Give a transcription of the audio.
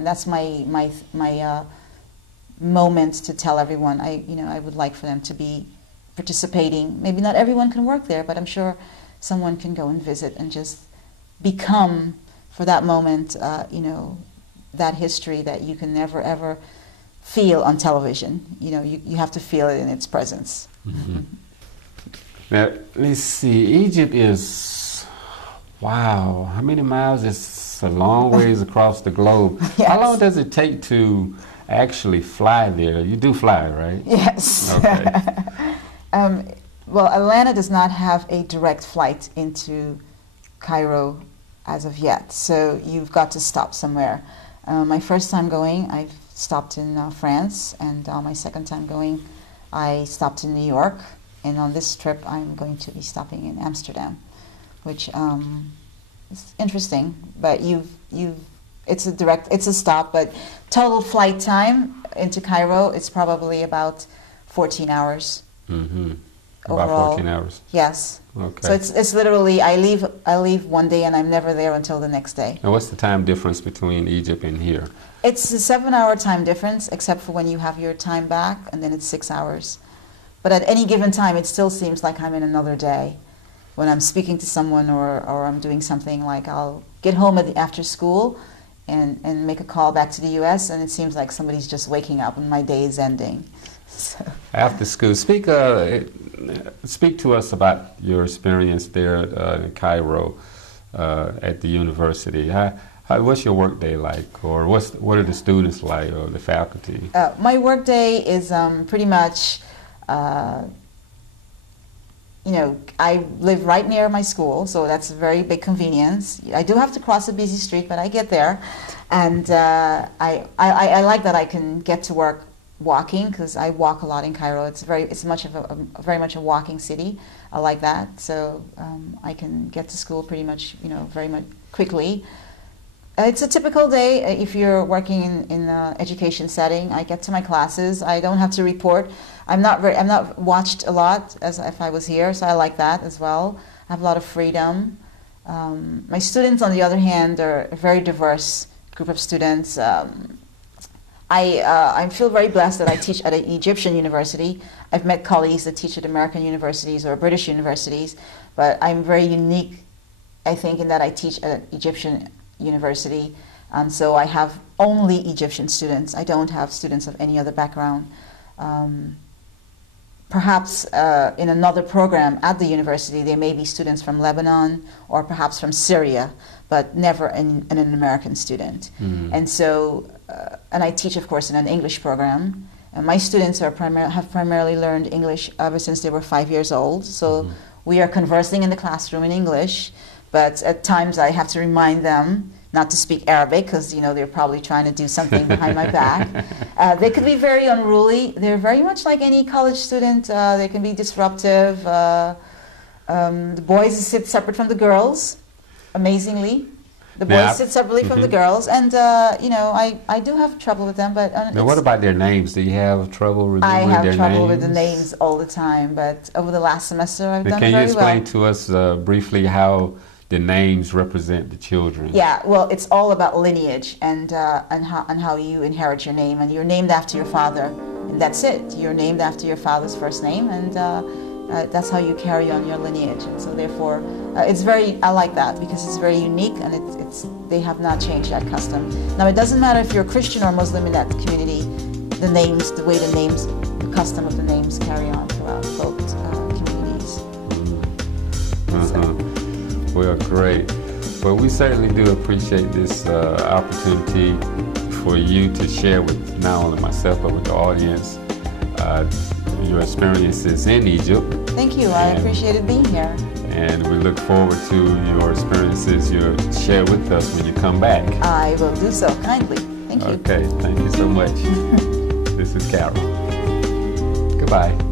And that's my moment to tell everyone. I would like for them to be participating. Maybe not everyone can work there, but I'm sure someone can go and visit and just become, for that moment, that history that you can never ever feel on television. You have to feel it in its presence. Mm-hmm. Now, let's see. Egypt is, wow, how many miles? It's a long ways across the globe. Yes. How long does it take to actually fly there? You do fly, right? Yes. Okay. Well, Atlanta does not have a direct flight into Cairo as of yet, so you've got to stop somewhere. My first time going, I stopped in France, and my second time going, I stopped in New York. And on this trip, I'm going to be stopping in Amsterdam, which is interesting. But it's a stop. But total flight time into Cairo, it's probably about 14 hours. Mm-hmm. Overall. About 14 hours. Yes. Okay. So it's literally I leave one day and I'm never there until the next day. And what's the time difference between Egypt and here? It's a 7-hour time difference, except for when you have your time back, and then it's 6 hours. But at any given time, it still seems like I'm in another day. When I'm speaking to someone or I'm doing something, like I'll get home after school and make a call back to the U.S., and it seems like somebody's just waking up and my day is ending. So. After school, speak to us about your experience there in Cairo at the university. What's your work day like, or what are the students like, or the faculty? My work day is pretty much, I live right near my school, so that's a very big convenience. I do have to cross a busy street, but I get there, and I like that I can get to work walking, because I walk a lot in Cairo. It's very much a walking city. I like that, so I can get to school pretty much, very much quickly. It's a typical day if you're working in an education setting. I get to my classes. I don't have to report. I'm not watched a lot as if I was here, so I like that as well. I have a lot of freedom. My students, on the other hand, are a very diverse group of students. I feel very blessed that I teach at an Egyptian university. I've met colleagues that teach at American universities or British universities, but I'm very unique, I think, in that I teach at an Egyptian university, and so I have only Egyptian students. I don't have students of any other background. Perhaps in another program at the university there may be students from Lebanon or perhaps from Syria, but never an American student. Mm. And so, and I teach, of course, in an English program. And my students have primarily learned English ever since they were 5 years old. So we are conversing in the classroom in English. But at times I have to remind them not to speak Arabic, because they're probably trying to do something behind my back. They could be very unruly. They're very much like any college student. They can be disruptive. The boys sit separate from the girls, amazingly. The boys sit separately from the girls, and I do have trouble with them. But now, what about their names? Do you have trouble remembering their names? I have trouble with the names all the time. But over the last semester, I've done very well. Can you explain to us briefly how the names represent the children? Yeah, well, it's all about lineage and how you inherit your name, and you're named after your father, and that's it. You're named after your father's first name, and that's how you carry on your lineage. And so, therefore, I like that because it's very unique, and they have not changed that custom. Now, it doesn't matter if you're Christian or Muslim in that community. The custom of the names carry on throughout both communities. So. Well, great. Well, we certainly do appreciate this opportunity for you to share with not only myself, but with the audience, your experiences in Egypt. Thank you. I appreciated being here. And we look forward to your experiences you'll share with us when you come back. I will do so kindly. Thank you. Okay. Thank you so much. This is Carol. Goodbye.